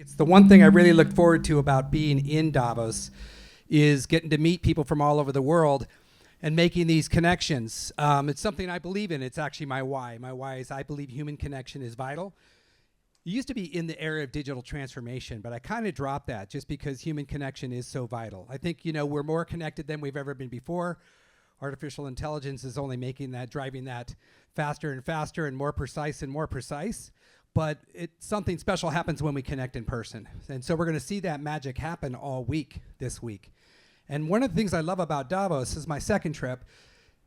It's the one thing I really look forward to about being in Davos is getting to meet people from all over the world and making these connections. It's something I believe in. It's actually my why. My why is I believe human connection is vital. It used to be in the area of digital transformation, but I kind of dropped that just because human connection is so vital. I think, we're more connected than we've ever been before. Artificial intelligence is only making that, driving that faster and faster and more precise and more precise. But something special happens when we connect in person. And so we're going to see that magic happen all week this week. And one of the things I love about Davos is my second trip.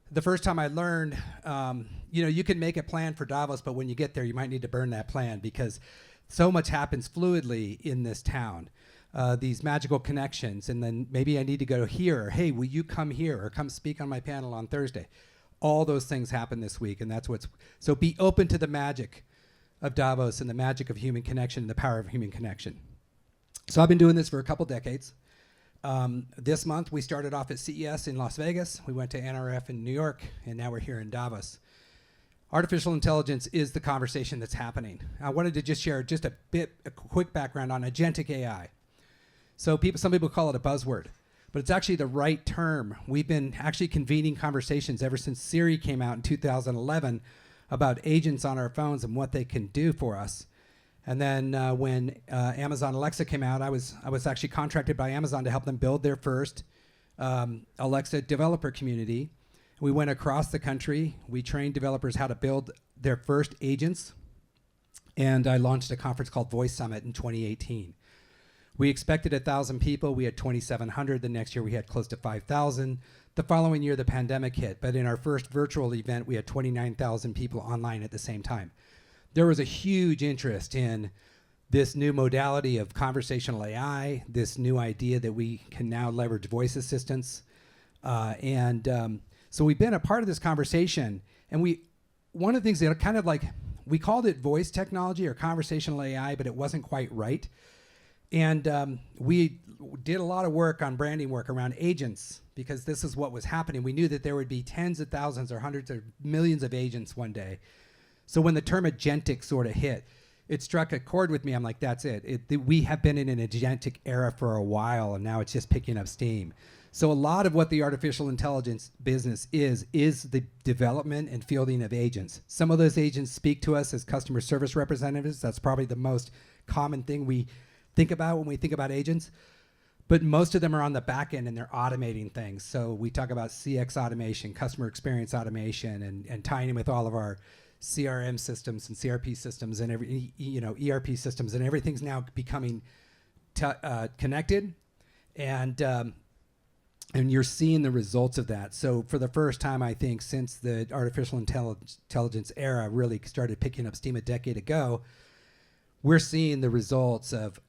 The first time I learned, you can make a plan for Davos, but when you get there, you might need to burn that plan because so much happens fluidly in this town. These magical connections, and then maybe I need to go here, or hey, will you come here, or come speak on my panel on Thursday. All those things happen this week, and so be open to the magic of Davos and the magic of human connection and the power of human connection. So I've been doing this for a couple decades. This month we started off at CES in Las Vegas, we went to NRF in New York, and now we're here in Davos. Artificial intelligence is the conversation that's happening. I wanted to just share a quick background on agentic AI. So some people call it a buzzword, but it's actually the right term. We've been actually convening conversations ever since Siri came out in 2011 about agents on our phones and what they can do for us. And then when Amazon Alexa came out, I was actually contracted by Amazon to help them build their first Alexa developer community. We went across the country. We trained developers how to build their first agents. And I launched a conference called Voice Summit in 2018. We expected 1,000 people. We had 2,700. The next year we had close to 5,000. The following year the pandemic hit, but in our first virtual event we had 29,000 people online at the same time. There was a huge interest in this new modality of conversational AI, this new idea that we can now leverage voice assistants. So we've been a part of this conversation, and one of the things that kind of we called it voice technology or conversational AI, but it wasn't quite right. And we did a lot of work on branding work around agents because this is what was happening. We knew that there would be tens of thousands or hundreds of millions of agents one day. So when the term agentic sort of hit, it struck a chord with me. I'm like, that's it. We have been in an agentic era for a while, and now it's just picking up steam. So a lot of what the artificial intelligence business is the development and fielding of agents. Some of those agents speak to us as customer service representatives. That's probably the most common thing we think about when we think about agents. But most of them are on the back end and they're automating things. So we talk about CX automation, customer experience automation, and tying in with all of our CRM systems and CRP systems and ERP systems, and everything's now becoming connected, and you're seeing the results of that. So for the first time, I think, since the artificial intelligence era really started picking up steam a decade ago, we're seeing the results of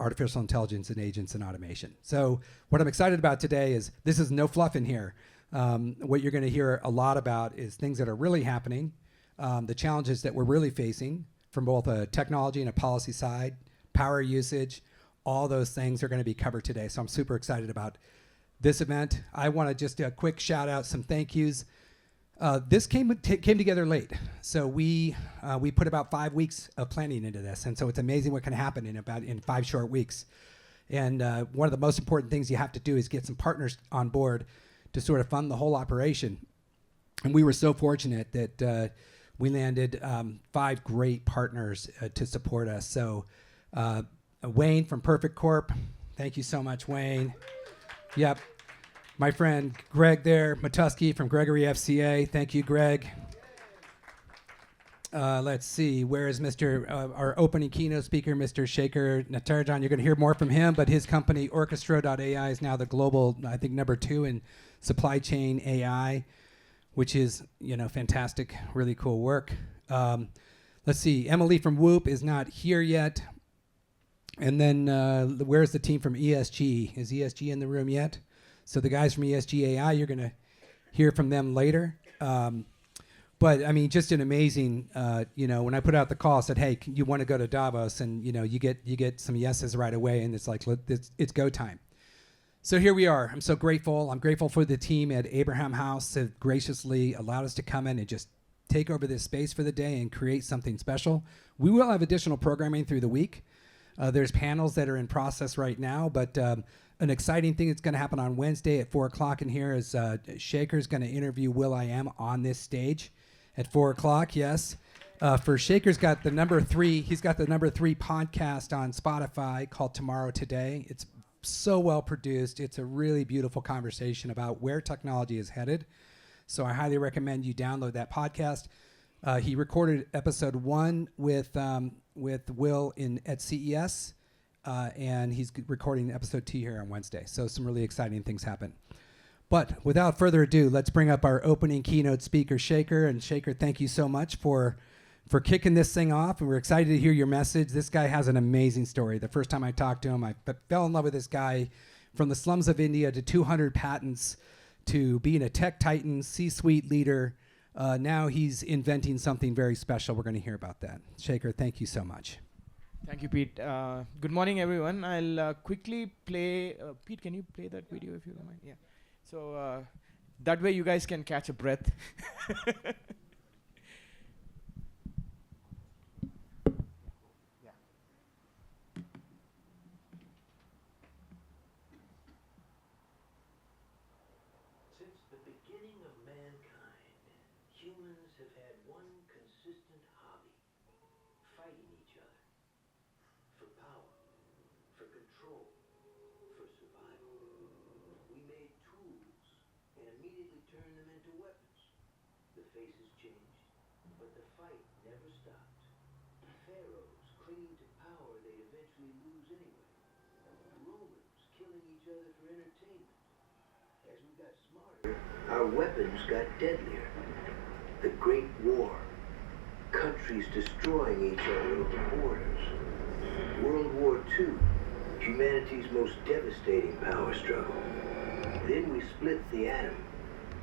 artificial intelligence and agents and automation. So what I'm excited about today is this is no fluff in here. What you're going to hear a lot about is things that are really happening, the challenges that we're really facing from both a technology and a policy side, power usage, all those things are going to be covered today. So I'm super excited about this event. I want to just do a quick shout out, some thank yous. This came together late. So we put about 5 weeks of planning into this. And so it's amazing what can happen in 5 short weeks. And one of the most important things you have to do is get some partners on board to sort of fund the whole operation. And we were so fortunate that we landed 5 great partners to support us. So Wayne from Perfect Corp, thank you so much, Wayne. Yep. My friend Greg there, Matuski from Gregory FCA. Thank you, Greg. Let's see, where is our opening keynote speaker, Mr. Shaker Natarajan? You're going to hear more from him, but his company, Orchestra.ai, is now the global, I think, number 2 in supply chain AI, which is, fantastic, really cool work. Let's see, Emily from Whoop is not here yet. And then where's the team from ESG? Is ESG in the room yet? So the guys from ESG AI, you're going to hear from them later. But I mean, just an amazing, when I put out the call, I said, hey, you want to go to Davos? And, you get some yeses right away. And it's like, it's go time. So here we are. I'm so grateful. I'm grateful for the team at Abraham House that graciously allowed us to come in and just take over this space for the day and create something special. We will have additional programming through the week. There's panels that are in process right now, but an exciting thing that's going to happen on Wednesday at 4 o'clock in here is Shaker's going to interview will.i.am on this stage at 4 o'clock, yes. For Shaker's got the number 3, he's got the number 3 podcast on Spotify called Tomorrow Today. It's so well produced. It's a really beautiful conversation about where technology is headed. So I highly recommend you download that podcast. He recorded episode 1 with Will at CES, and he's recording episode 2 here on Wednesday. So some really exciting things happen. But without further ado, let's bring up our opening keynote speaker, Shaker. And Shaker, thank you so much for kicking this thing off. And we're excited to hear your message. This guy has an amazing story. The first time I talked to him, I fell in love with this guy. From the slums of India to 200 patents to being a tech titan, C-suite leader. Now he's inventing something very special. We're going to hear about that. Shaker, thank you so much. Thank you, Pete. Good morning, everyone. I'll quickly play. Pete, can you play that video if you don't mind? Yeah. So that way you guys can catch a breath. Faces changed, but the fight never stopped. Pharaohs clinging to power they'd eventually lose anyway. Romans killing each other for entertainment. As we got smarter, our weapons got deadlier. The Great War. Countries destroying each other over borders. World War II. Humanity's most devastating power struggle. Then we split the atom.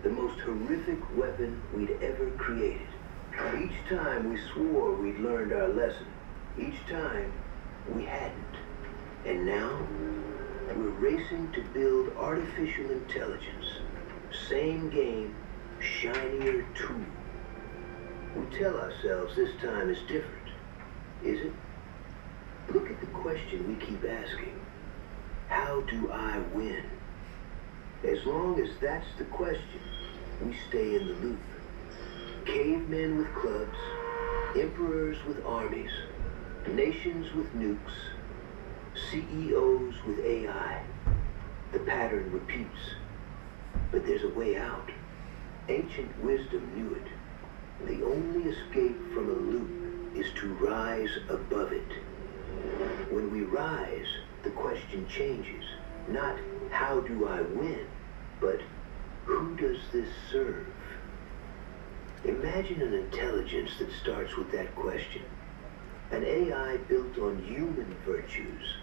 The most horrific weapon we'd ever created. Each time we swore we'd learned our lesson. Each time we hadn't. And now we're racing to build artificial intelligence. Same game, shinier tool. We tell ourselves this time is different. Is it? Look at the question we keep asking. How do I win? As long as that's the question, we stay in the loop. Cavemen with clubs, emperors with armies, nations with nukes, CEOs with AI. The pattern repeats. But there's a way out. Ancient wisdom knew it. The only escape from a loop is to rise above it. When we rise, the question changes. Not how do I win, but who does this serve? Imagine an intelligence that starts with that question. An AI built on human virtues,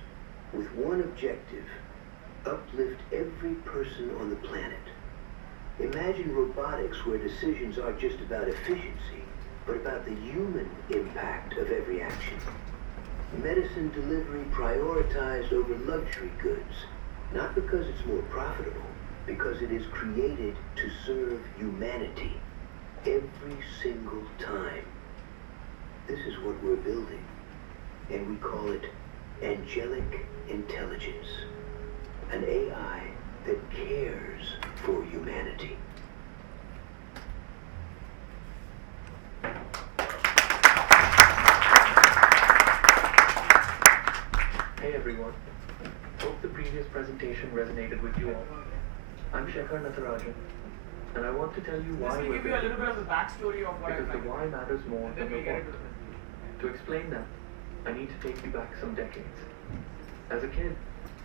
with one objective: uplift every person on the planet. Imagine robotics where decisions aren't just about efficiency, but about the human impact of every action. Medicine delivery prioritized over luxury goods, not because it's more profitable, because it is created to serve humanity every single time. This is what we're building, and we call it Angelic Intelligence, an AI that cares for humanity. Hey everyone. Hope the previous presentation resonated with you all. I'm Shekhar Natharajan, and I want to tell you why we're give you a little bit of the backstory of what because I'm the why matters more than the what. To explain that, I need to take you back some decades. As a kid,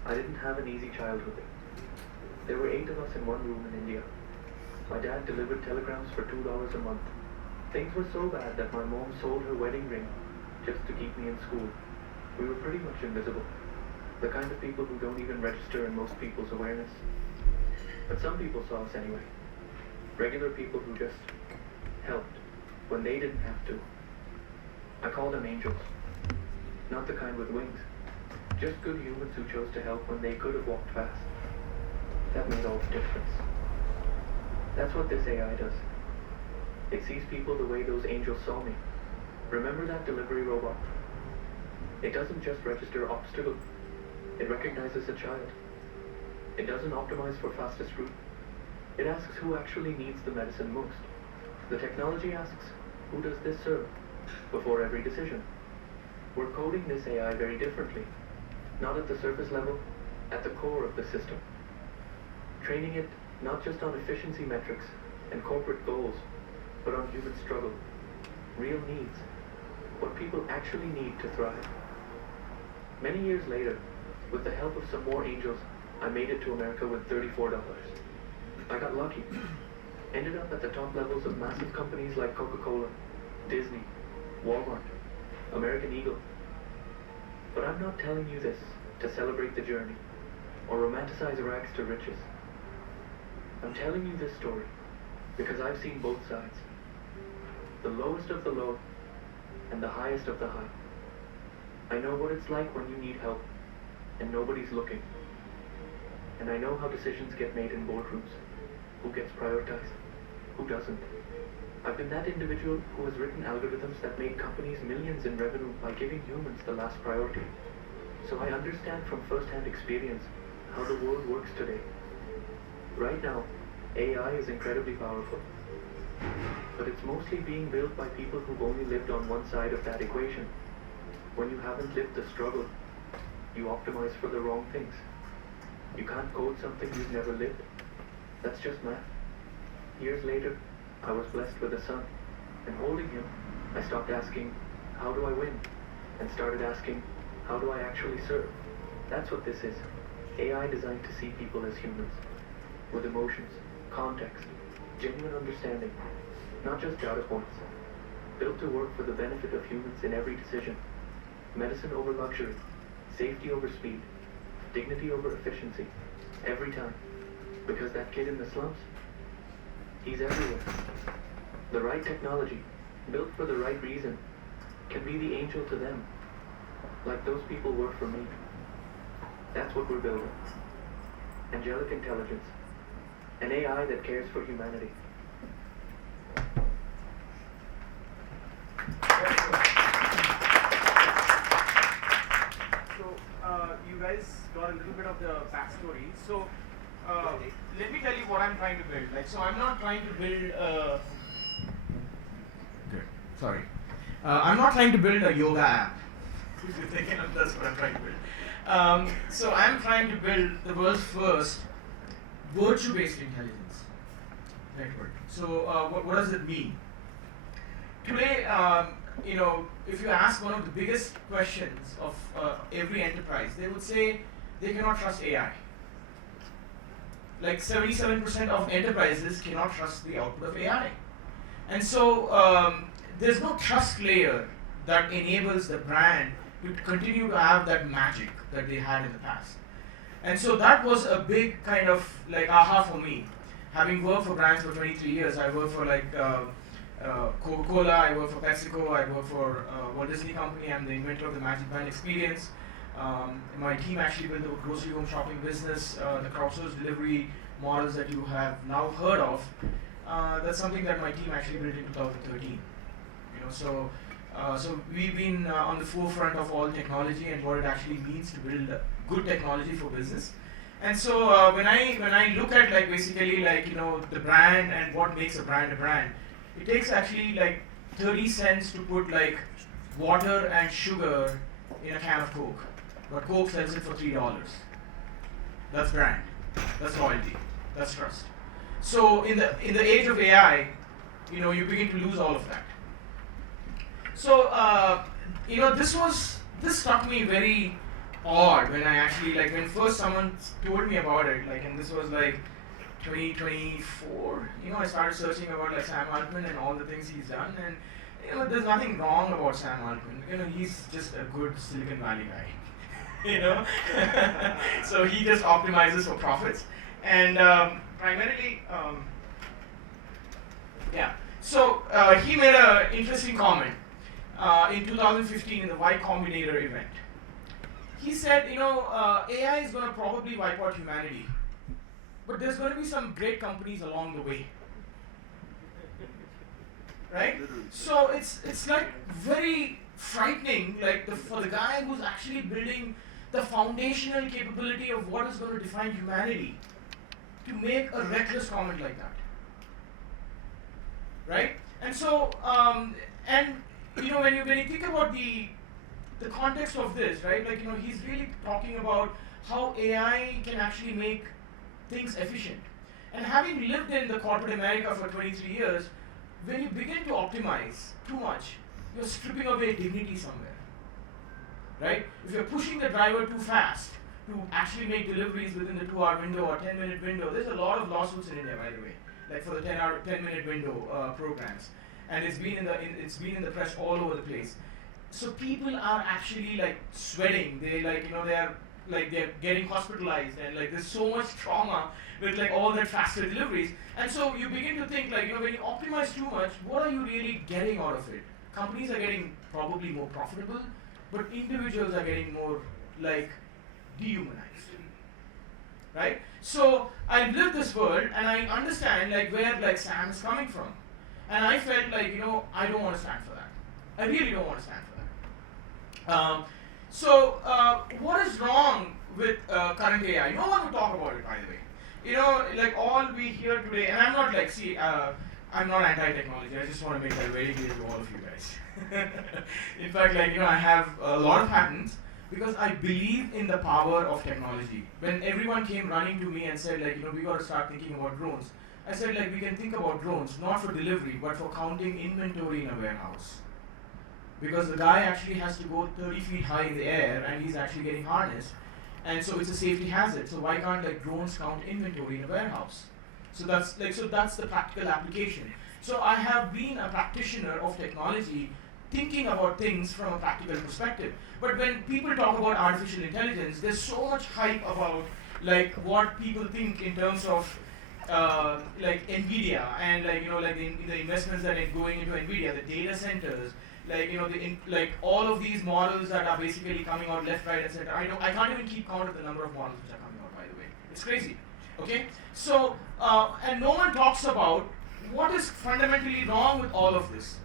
I didn't have an easy childhood. There were 8 of us in one room in India. My dad delivered telegrams for $2 a month. Things were so bad that my mom sold her wedding ring just to keep me in school. We were pretty much invisible. The kind of people who don't even register in most people's awareness. But some people saw us anyway. Regular people who just helped when they didn't have to. I call them angels. Not the kind with wings. Just good humans who chose to help when they could have walked fast. That made all the difference. That's what this AI does. It sees people the way those angels saw me. Remember that delivery robot? It doesn't just register obstacle, it recognizes a child. It doesn't optimize for fastest route. It asks who actually needs the medicine most. The technology asks, who does this serve? Before every decision. We're coding this AI very differently, not at the surface level, at the core of the system. Training it not just on efficiency metrics and corporate goals, but on human struggle, real needs, what people actually need to thrive. Many years later, with the help of some more angels, I made it to America with $34. I got lucky. Ended up at the top levels of massive companies like Coca-Cola, Disney, Walmart, American Eagle. But I'm not telling you this to celebrate the journey or romanticize rags to riches. I'm telling you this story because I've seen both sides. The lowest of the low and the highest of the high. I know what it's like when you need help and nobody's looking. And I know how decisions get made in boardrooms. Who gets prioritized? Who doesn't? I've been that individual who has written algorithms that made companies millions in revenue by giving humans the last priority. So I understand from first-hand experience how the world works today. Right now, AI is incredibly powerful. But it's mostly being built by people who've only lived on one side of that equation. When you haven't lived the struggle, you optimize for the wrong things. You can't code something you've never lived. That's just math. Years later, I was blessed with a son, and holding him, I stopped asking, how do I win? And started asking, how do I actually serve? That's what this is. AI designed to see people as humans, with emotions, context, genuine understanding, not just data points. Built to work for the benefit of humans in every decision. Medicine over luxury, safety over speed, dignity over efficiency, every time. Because that kid in the slums, he's everywhere. The right technology, built for the right reason, can be the angel to them, like those people were for me. That's what we're building. Angelic Intelligence, an AI that cares for humanity. So, you guys got a little bit of the backstory. So, let me tell you what I'm trying to build. So I'm not trying to build. Good. Sorry. I'm not trying to build a yoga app. If you're thinking of that's what I'm trying to build. So I'm trying to build the world's first virtue-based intelligence network. So what does it mean? Today, if you ask one of the biggest questions of every enterprise, they would say they cannot trust AI. Like 77% of enterprises cannot trust the output of AI. And so there's no trust layer that enables the brand to continue to have that magic that they had in the past. And so that was a big kind of like aha for me. Having worked for brands for 23 years, I worked for like Coca-Cola, I work for PepsiCo, I work for Walt Disney Company. I'm the inventor of the Magic Band experience. My team actually built the grocery home shopping business, the crowdsourced delivery models that you have now heard of. That's something that my team actually built in 2013. So we've been on the forefront of all technology and what it actually means to build good technology for business. And so when I look at the brand and what makes a brand, it takes actually like 30 cents to put like water and sugar in a can of Coke, but Coke sells it for $3. That's brand, that's loyalty, that's trust. So in the age of AI, you begin to lose all of that. So this struck me very odd when I actually when first someone told me about it, and this was like 2024. I started searching about Sam Altman and all the things he's done, and there's nothing wrong about Sam Altman. He's just a good Silicon Valley guy. So he just optimizes for profits, and primarily, So he made an interesting comment in 2015 in the Y Combinator event. He said, AI is going to probably wipe out humanity, but there's going to be some great companies along the way, right? So it's like very frightening, like for the guy who's actually building the foundational capability of what is going to define humanity, to make a reckless comment like that, right? And so, and when you think about the context of this, right? Like he's really talking about how AI can actually make things efficient. And having lived in the corporate America for 23 years, when you begin to optimize too much, you're stripping away dignity somewhere, right? If you're pushing the driver too fast to actually make deliveries within the 2-hour window or 10-minute window, there's a lot of lawsuits in India, by the way, like for the 10-minute window programs, and it's been in the press all over the place. So people are actually like sweating. They're getting hospitalized, and like there's so much trauma with like all that faster deliveries. And so you begin to think like when you optimize too much, what are you really getting out of it? Companies are getting probably more profitable, but individuals are getting more like dehumanized, right? So I lived this world and I understand like where like Sam is coming from, and I felt like I don't want to stand for that. I really don't want to stand for that. So what is wrong with current AI? No one will talk about it, by the way. Like all we hear today, and I'm not like, I'm not anti-technology. I just want to make that very clear to all of you guys. In fact, like I have a lot of patents because I believe in the power of technology. When everyone came running to me and said like, we got to start thinking about drones, I said like, we can think about drones not for delivery but for counting inventory in a warehouse. Because the guy actually has to go 30 feet high in the air and he's actually getting harnessed, and so it's a safety hazard. So why can't like drones count inventory in a warehouse? So that's the practical application. So I have been a practitioner of technology, thinking about things from a practical perspective. But when people talk about artificial intelligence, there's so much hype about like what people think in terms of like Nvidia and like the investments that are going into Nvidia, the data centers, like all of these models that are basically coming out left, right, etc. I can't even keep count of the number of models which are coming out, by the way. It's crazy. Okay? So and no one talks about what is fundamentally wrong with all of this.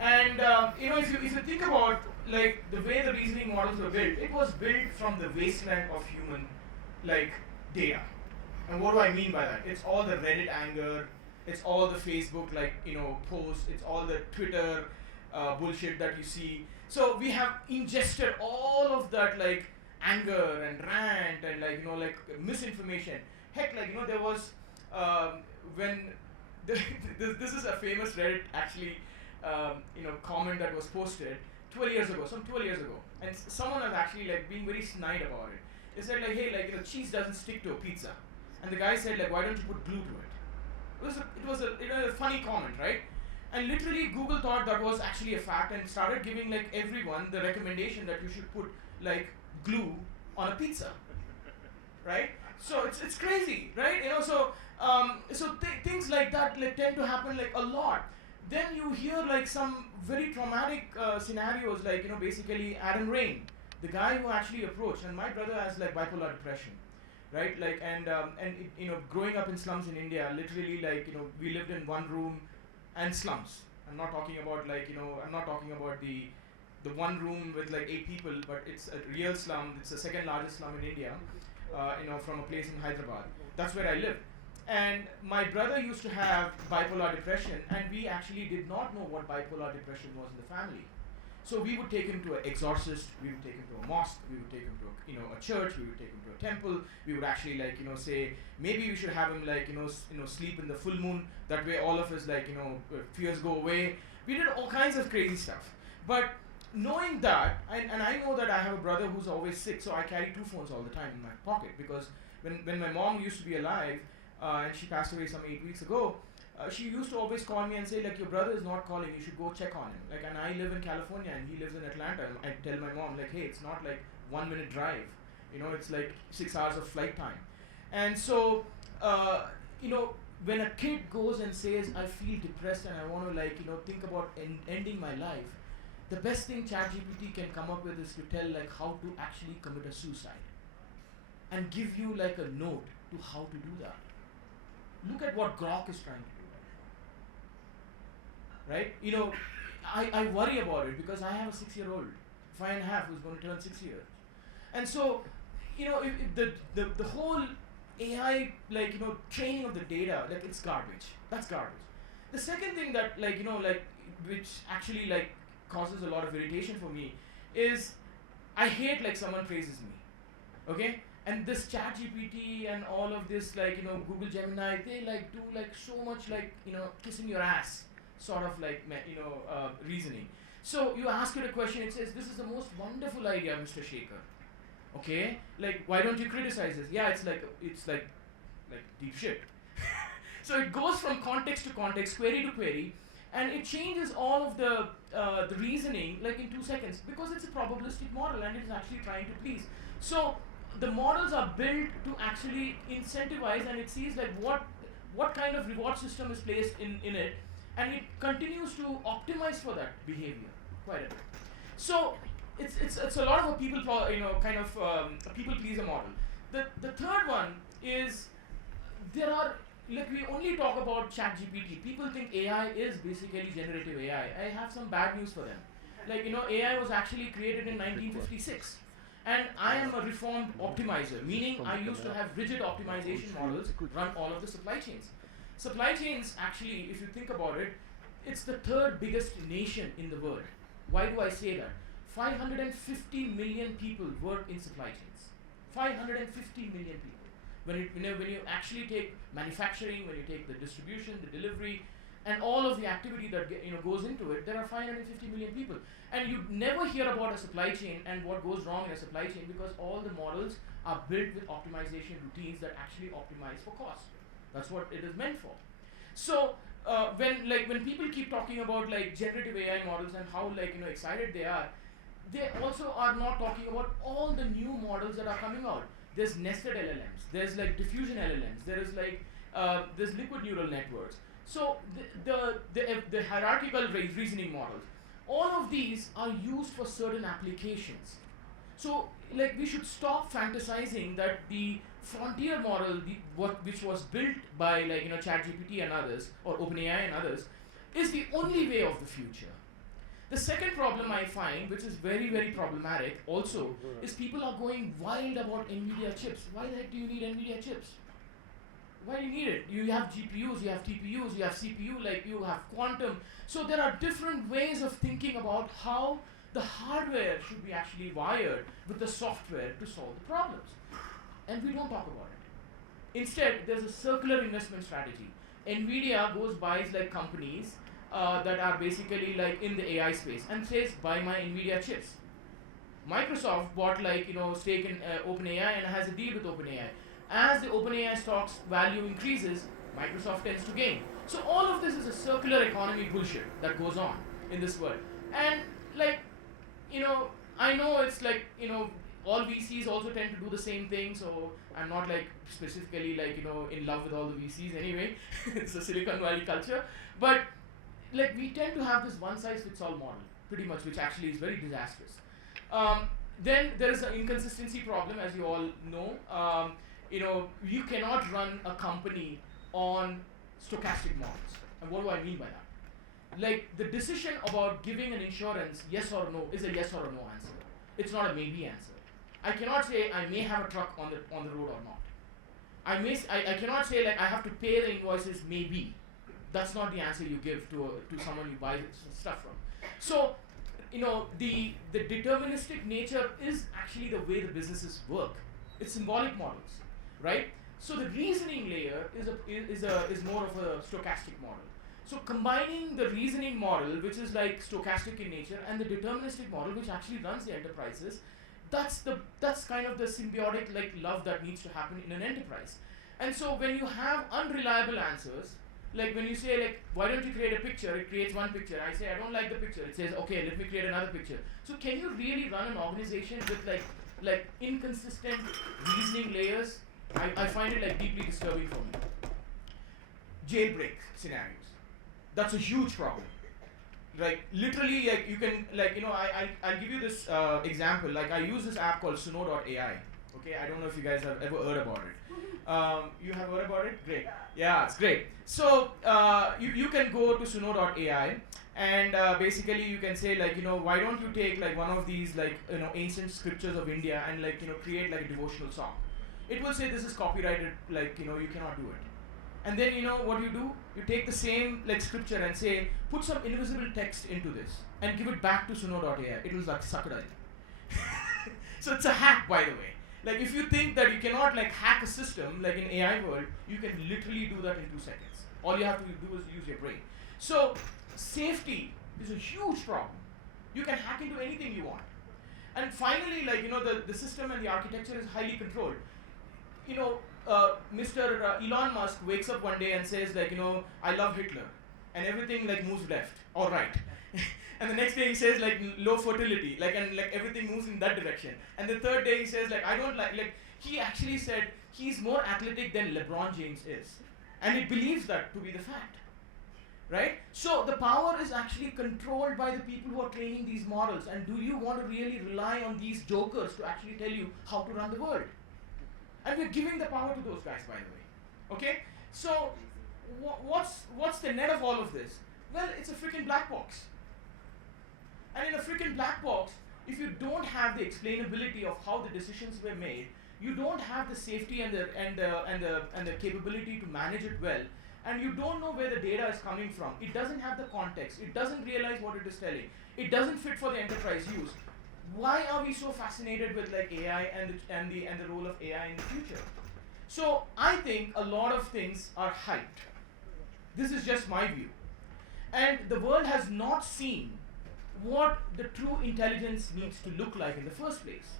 And if you think about like the way the reasoning models were built, it was built from the wasteland of human like data. And what do I mean by that? It's all the Reddit anger, it's all the Facebook posts, it's all the Twitter bullshit that you see. So we have ingested all of that like anger and rant and like misinformation. Heck, there was when this is a famous Reddit actually comment that was posted 12 years ago, and someone was actually like being very snide about it. They said like, hey, cheese doesn't stick to a pizza, and the guy said like, why don't you put glue to it? It was a funny comment, right? And literally Google thought that was actually a fact and started giving like everyone the recommendation that you should put like glue on a pizza, right? So it's crazy, right? Things like that like tend to happen like a lot. Then you hear like some very traumatic scenarios, like basically Adam Rain, the guy who actually approached, and my brother has like bipolar depression, right? Like and growing up in slums in India, literally like we lived in one room and slums. I'm not talking about the one room with like 8 people, but it's a real slum. It's the second largest slum in India, from a place in Hyderabad. That's where I lived. And my brother used to have bipolar depression, and we actually did not know what bipolar depression was in the family. So we would take him to an exorcist, we would take him to a mosque, we would take him to a church, we would take him to a temple. We would actually say maybe we should have him sleep in the full moon. That way all of his fears go away. We did all kinds of crazy stuff. But knowing that, and I know that I have a brother who's always sick, so I carry 2 phones all the time in my pocket, because when my mom used to be alive, and she passed away some 8 weeks ago, she used to always call me and say like, your brother is not calling, you should go check on him. Like, and I live in California and he lives in Atlanta, and I tell my mom like, hey, it's not like 1 minute drive, it's like 6 hours of flight time. And so when a kid goes and says, I feel depressed and I want to think about ending my life, the best thing ChatGPT can come up with is to tell like how to actually commit a suicide, and give you like a note to how to do that. Look at what Grok is trying to do, right? I worry about it because I have a 6-year-old, 5.5, who's going to turn 6 years. And so, if the whole AI, training of the data, it's garbage. That's garbage. The second thing that, which actually, causes a lot of irritation for me is I hate, someone praises me. Okay? And this chat GPT and all of this, Google Gemini, they, do, so much, kissing your ass sort of, reasoning. So you ask it a question, it says, this is the most wonderful idea, Mr. Shaker. Okay? Why don't you criticize this? Yeah, it's like deep shit. So it goes from context to context, query to query, and it changes all of the reasoning in 2 seconds because it's a probabilistic model and it is actually trying to please. So the models are built to actually incentivize, and it sees what kind of reward system is placed in it, and it continues to optimize for that behavior quite a bit. So it's a lot of a people a people pleaser model. The third one is there are we only talk about ChatGPT. People think AI is basically generative AI. I have some bad news for them. AI was actually created in 1956. And I am a reformed optimizer, meaning I used to have rigid optimization models run all of the supply chains. Supply chains, actually, if you think about it, it's the third biggest nation in the world. Why do I say that? 550 million people work in supply chains. 550 million people. When you actually take manufacturing, when you take the distribution, the delivery, and all of the activity that goes into it, there are 550 million people. And you never hear about a supply chain and what goes wrong in a supply chain because all the models are built with optimization routines that actually optimize for cost. That's what it is meant for. So when people keep talking about generative AI models and how excited they also are not talking about all the new models that are coming out. There's nested LLMs, there's diffusion LLMs, there's liquid neural networks. So the hierarchical reasoning models, all of these are used for certain applications. So we should stop fantasizing that the frontier model, which was built by ChatGPT and others, or OpenAI and others, is the only way of the future. The second problem I find, which is very, very problematic also, is people are going wild about NVIDIA chips. Why the heck do you need NVIDIA chips? Why do you need it? You have GPUs, you have TPUs, you have CPU, you have quantum. So there are different ways of thinking about how the hardware should be actually wired with the software to solve the problems. And we don't talk about it. Instead, there's a circular investment strategy. NVIDIA buys companies that are basically in the AI space and says, buy my NVIDIA chips. Microsoft bought stake in OpenAI and has a deal with OpenAI. As the OpenAI stock's value increases, Microsoft tends to gain. So all of this is a circular economy bullshit that goes on in this world. And I know it's all VCs also tend to do the same thing, so I'm not specifically in love with all the VCs anyway. It's a Silicon Valley culture. But we tend to have this one-size-fits-all model, pretty much, which actually is very disastrous. Then there is an inconsistency problem, as you all know. You cannot run a company on stochastic models. And what do I mean by that? The decision about giving an insurance yes or no is a yes or a no answer. It's not a maybe answer. I cannot say I may have a truck on the road or not. I cannot say I have to pay the invoices maybe. That's not the answer you give to someone you buy stuff from. So, the deterministic nature is actually the way the businesses work. It's symbolic models, right? So the reasoning layer is more of a stochastic model. So combining the reasoning model, which is stochastic in nature, and the deterministic model, which actually runs the enterprises, that's kind of the symbiotic love that needs to happen in an enterprise. And so when you have unreliable answers, when you say why don't you create a picture, it creates one picture. I say I don't like the picture. It says okay, let me create another picture. So can you really run an organization with inconsistent reasoning layers? I find it deeply disturbing for me. Jailbreak scenarios. That's a huge problem. Literally, you can I'll give you this example. I use this app called Suno.ai. Okay, I don't know if you guys have ever heard about it. You have heard about it? Great. Yeah, it's great. So you can go to Suno.ai And basically you can say like, why don't you take like one of these like, ancient scriptures of India and like, create like a devotional song. It will say this is copyrighted, like, you cannot do it. And then what you do, you take the same like scripture and say, put some invisible text into this and give it back to suno.ai. It will like suck it out. So it's a hack, by the way. Like if you think that you cannot like hack a system like in AI world, you can literally do that in 2 seconds. All you have to do is use your brain. So safety is a huge problem. You can hack into anything you want. And finally, like the system and the architecture is highly controlled. Mr. Elon Musk wakes up one day and says like, I love Hitler, and everything like moves left or right. And the next day he says like low fertility, like, and like everything moves in that direction. And the third day he says like, I don't like he actually said he's more athletic than LeBron James is, and it believes that to be the fact, right? So the power is actually controlled by the people who are training these models. And do you want to really rely on these jokers to actually tell you how to run the world? And we're giving the power to those guys, by the way. Okay? So what's the net of all of this? Well, it's a freaking black box. And in a freaking black box, if you don't have the explainability of how the decisions were made, you don't have the safety and the capability to manage it well, and you don't know where the data is coming from. It doesn't have the context. It doesn't realize what it is telling. It doesn't fit for the enterprise use. Why are we so fascinated with like AI and the role of AI in the future? So I think a lot of things are hyped. This is just my view. And the world has not seen what the true intelligence needs to look like in the first place.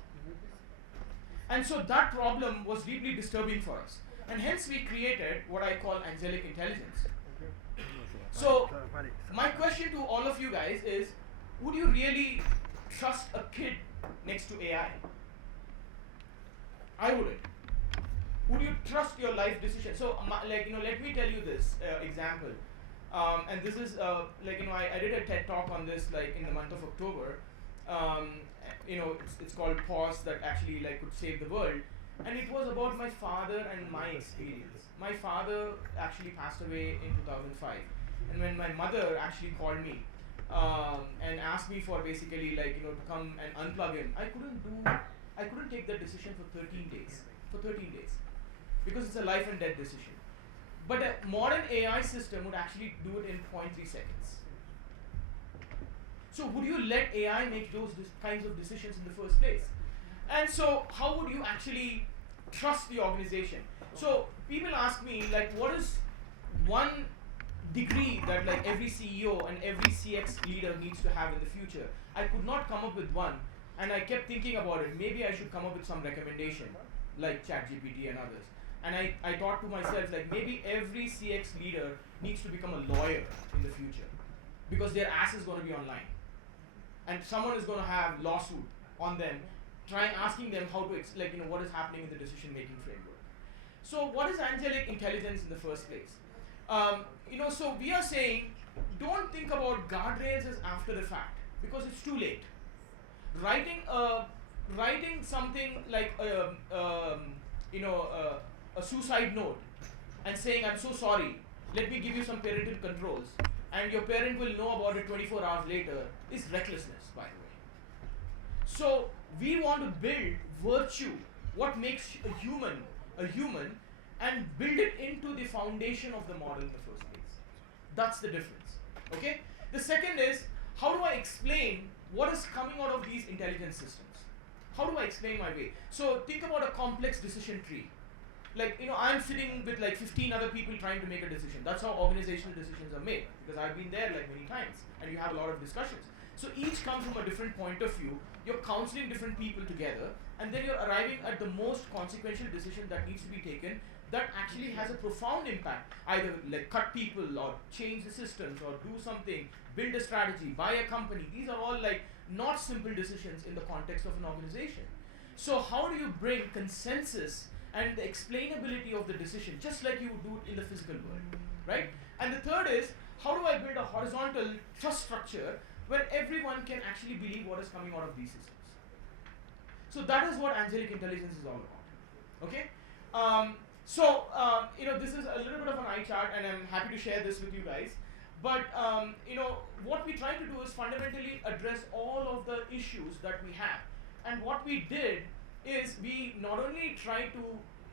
And so that problem was deeply disturbing for us. And hence we created what I call Angelic Intelligence. So my question to all of you guys is, would you really trust a kid next to AI? I wouldn't. Would you trust your life decision? So let me tell you this example. And this is I did a TED talk on this like in the month of October. It's called Pause, that actually like could save the world. And it was about my father and my experience. My father actually passed away in 2005. And when my mother actually called me and asked me for basically like, to come and unplug him, I couldn't take that decision for 13 days. Because it's a life and death decision. But a modern AI system would actually do it in 0.3 seconds. So would you let AI make those kinds of decisions in the first place? And so how would you actually trust the organization? So people ask me like, what is one degree that like every CEO and every CX leader needs to have in the future? I could not come up with one, and I kept thinking about it. Maybe I should come up with some recommendation like ChatGPT and others. And I thought to myself like, maybe every CX leader needs to become a lawyer in the future, because their ass is going to be online. And someone is going to have lawsuit on them, asking them how to what is happening in the decision-making framework. So what is Angelic Intelligence in the first place? So we are saying, don't think about guardrails as after the fact, because it's too late. Writing something like a suicide note and saying, I'm so sorry, let me give you some parental controls, and your parent will know about it 24 hours later, is recklessness, by the way. So we want to build virtue, what makes a human, and build it into the foundation of the model in the first place. That's the difference. Okay? The second is, how do I explain what is coming out of these intelligence systems? How do I explain my way? So think about a complex decision tree. Like, I'm sitting with like 15 other people trying to make a decision. That's how organizational decisions are made, because I've been there like many times, and you have a lot of discussions. So each comes from a different point of view. You're counseling different people together, and then you're arriving at the most consequential decision that needs to be taken, that actually has a profound impact. Either like cut people, or change the systems, or do something, build a strategy, buy a company. These are all like not simple decisions in the context of an organization. So how do you bring consensus and the explainability of the decision, just like you would do it in the physical world, right? And the third is, how do I build a horizontal trust structure where everyone can actually believe what is coming out of these systems? So that is what Angelic Intelligence is all about, okay? This is a little bit of an eye chart, and I'm happy to share this with you guys. But what we try to do is fundamentally address all of the issues that we have. And what we did is we not only tried to,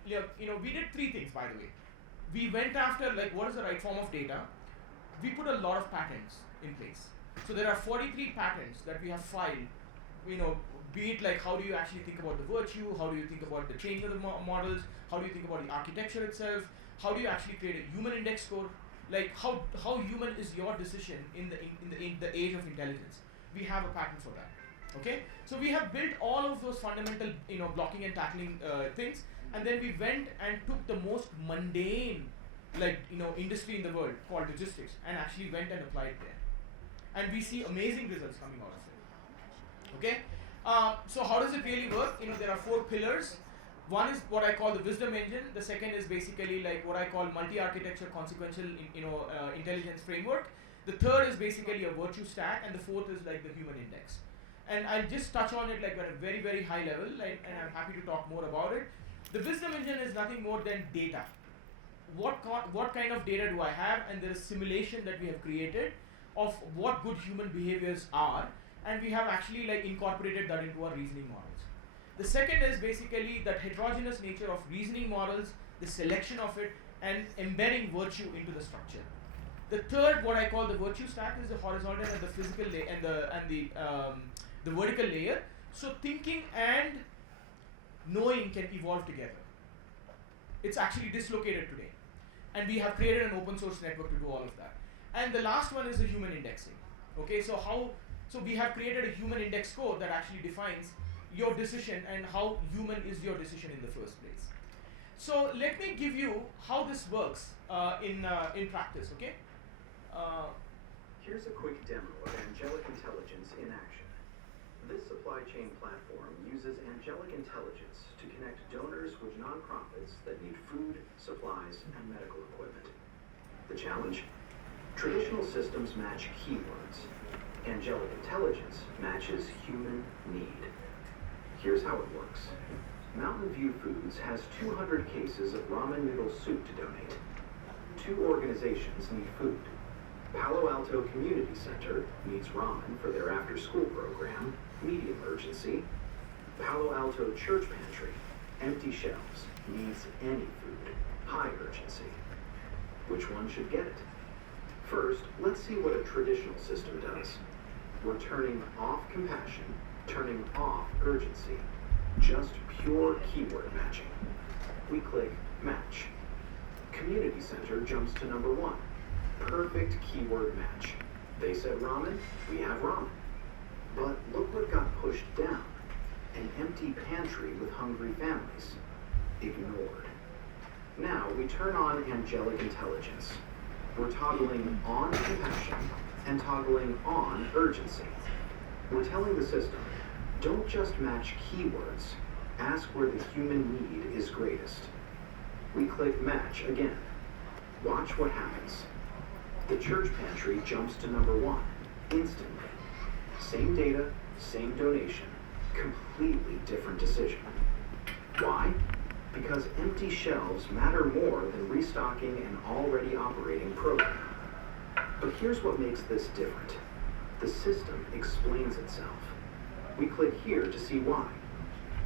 we did three things, by the way. We went after like what is the right form of data. We put a lot of patents in place. So there are 43 patents that we have filed. Be it like how do you actually think about the virtue, how do you think about the training of the models, how do you think about the architecture itself, how do you actually create a human index score, like how human is your decision in the age of intelligence. We have a patent for that. Okay, so we have built all of those fundamental blocking and tackling things, and then we went and took the most mundane industry in the world called logistics and actually went and applied there, and we see amazing results coming out of it. Okay, so how does it really work? There are 4 pillars. One is what I call the wisdom engine. The second is basically like what I call multi-architecture consequential intelligence framework. The third is basically a virtue stack, and the fourth is like the human index. And I'll just touch on it like at a very, very high level, and I'm happy to talk more about it. The wisdom engine is nothing more than data. What kind of data do I have? And there is simulation that we have created of what good human behaviors are, and we have actually incorporated that into our reasoning models. The second is basically that heterogeneous nature of reasoning models, the selection of it, and embedding virtue into the structure. The third, what I call the virtue stack, is the horizontal and the physical the vertical layer. So thinking and knowing can evolve together. It's actually dislocated today, and we have created an open source network to do all of that. And the last one is the human indexing. Okay, so we have created a human index score that actually defines your decision and how human is your decision in the first place. So let me give you how this works in practice. Okay. Here's a quick demo of Angelic Intelligence in action. This supply chain platform uses Angelic Intelligence to connect donors with nonprofits that need food, supplies, and medical equipment. The challenge? Traditional systems match keywords. Angelic Intelligence matches human need. Here's how it works. Mountain View Foods has 200 cases of ramen noodle soup to donate. 2 organizations need food. Palo Alto Community Center needs ramen for their after-school program, medium urgency. Palo Alto Church Pantry, empty shelves, needs any food, high urgency. Which one should get it? First, let's see what a traditional system does. We're turning off compassion, turning off urgency. Just pure keyword matching. We click Match. Community Center jumps to number 1. Perfect keyword match. They said ramen, we have ramen. But look what got pushed down. An empty pantry with hungry families. Ignored. Now we turn on Angelic Intelligence. We're toggling on compassion and toggling on urgency. We're telling the system, don't just match keywords, ask where the human need is greatest. We click Match again. Watch what happens. The church pantry jumps to number 1, instantly. Same data, same donation, completely different decision. Why? Because empty shelves matter more than restocking an already operating program. But here's what makes this different. The system explains itself. We click here to see why.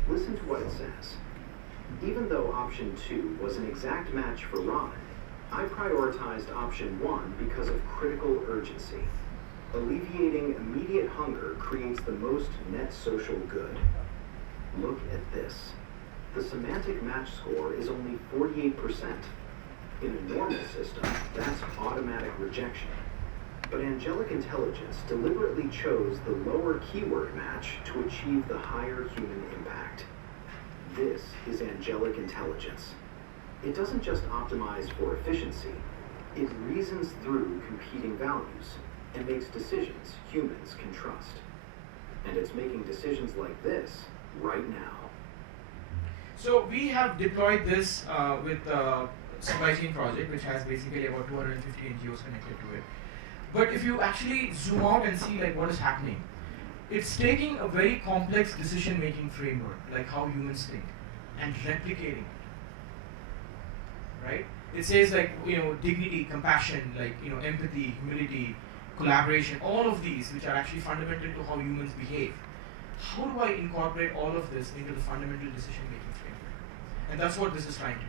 Listen to what it says. Even though option 2 was an exact match for ramen, I prioritized option 1 because of critical urgency. Alleviating immediate hunger creates the most net social good. Look at this. The semantic match score is only 48%. In a normal system, that's automatic rejection. But Angelic Intelligence deliberately chose the lower keyword match to achieve the higher human impact. This is Angelic Intelligence. It doesn't just optimize for efficiency, it reasons through competing values and makes decisions humans can trust. And it's making decisions like this right now. So we have deployed this with the supply chain project, which has basically about 250 NGOs connected to it. But if you actually zoom out and see what is happening, it's taking a very complex decision-making framework, like how humans think, and replicating it, right? It says like, dignity, compassion, like, empathy, humility, collaboration, all of these which are actually fundamental to how humans behave. How do I incorporate all of this into the fundamental decision-making framework? And that's what this is trying to do.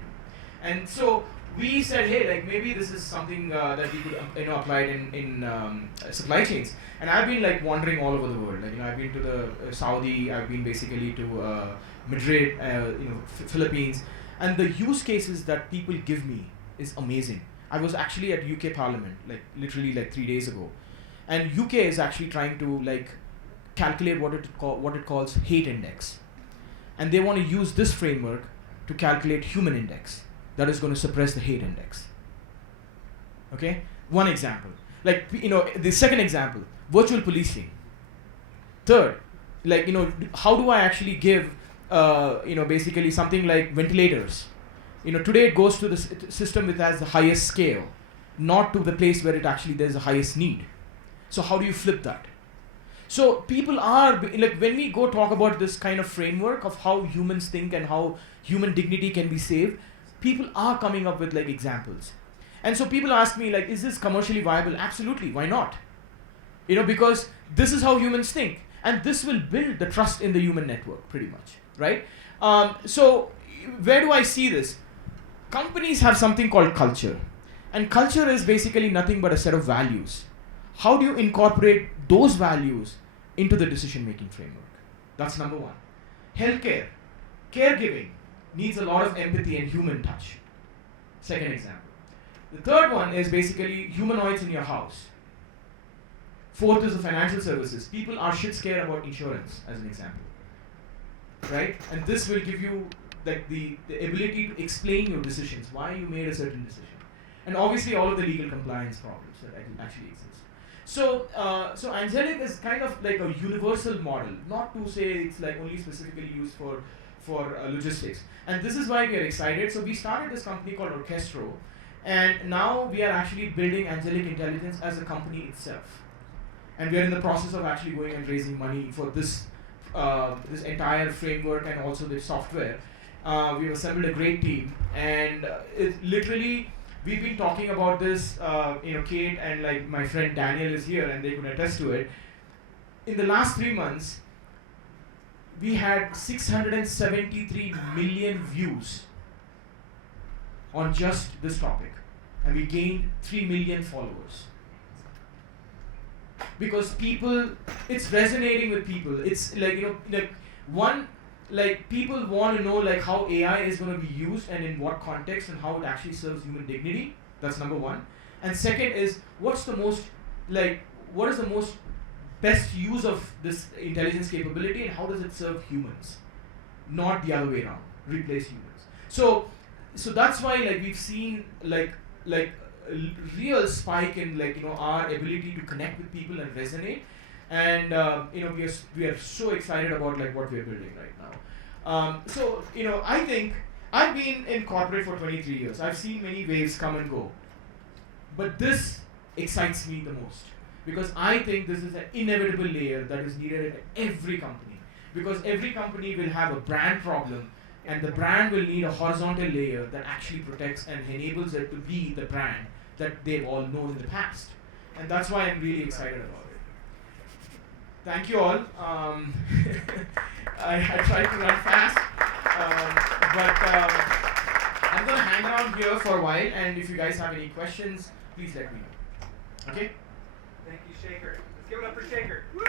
And so we said, hey, like maybe this is something that we could apply in supply chains. And I've been like wandering all over the world. Like I've been to the Saudi, I've been basically to Madrid, Philippines, and the use cases that people give me is amazing. I was actually at UK Parliament, like literally like 3 days ago, and UK is actually trying to like calculate what it calls hate index, and they want to use this framework to calculate human index that is going to suppress the hate index. Okay, one example. Like the second example, virtual policing. Third, like how do I actually give basically something like ventilators? Today it goes to the system which has the highest scale, not to the place where it actually there's the highest need. So how do you flip that? So people are like, when we go talk about this kind of framework of how humans think and how human dignity can be saved, people are coming up with like examples. And so people ask me like, is this commercially viable? Absolutely, why not? Because this is how humans think, and this will build the trust in the human network pretty much, right? So where do I see this? Companies have something called culture, and culture is basically nothing but a set of values. How do you incorporate those values into the decision-making framework? That's number one. Healthcare, caregiving needs a lot of empathy and human touch. Second example. The third one is basically humanoids in your house. Fourth is the financial services. People are shit scared about insurance, as an example, right? And this will give you like the ability to explain your decisions, why you made a certain decision, and obviously all of the legal compliance problems that actually exist. So, so Angelic is kind of like a universal model, not to say it's like only specifically used for logistics. And this is why we are excited. So we started this company called Orchestro, and now we are actually building Angelic Intelligence as a company itself. And we are in the process of actually going and raising money for this this entire framework and also the software. We've assembled a great team, and it literally, we've been talking about this, Kate and like my friend Daniel is here and they could attest to it. In the last 3 months, we had 673 million views on just this topic, and we gained 3 million followers. Because people, it's resonating with people. It's like people want to know like how AI is going to be used and in what context and how it actually serves human dignity. That's number one. And second is, what is the most best use of this intelligence capability, and how does it serve humans, not the other way around, replace humans. So that's why like we've seen like a real spike in like our ability to connect with people and resonate, and we are so excited about like what we are building right now. So I think I've been in corporate for 23 years. I've seen many waves come and go, but this excites me the most, because I think this is an inevitable layer that is needed at every company, because every company will have a brand problem, and the brand will need a horizontal layer that actually protects and enables it to be the brand that they've all known in the past. And that's why I'm really excited about it. Thank you all. I tried to run fast, but I'm going to hang around here for a while, and if you guys have any questions, please let me know. Okay? Thank you, Shaker. Let's give it up for Shaker. Woo!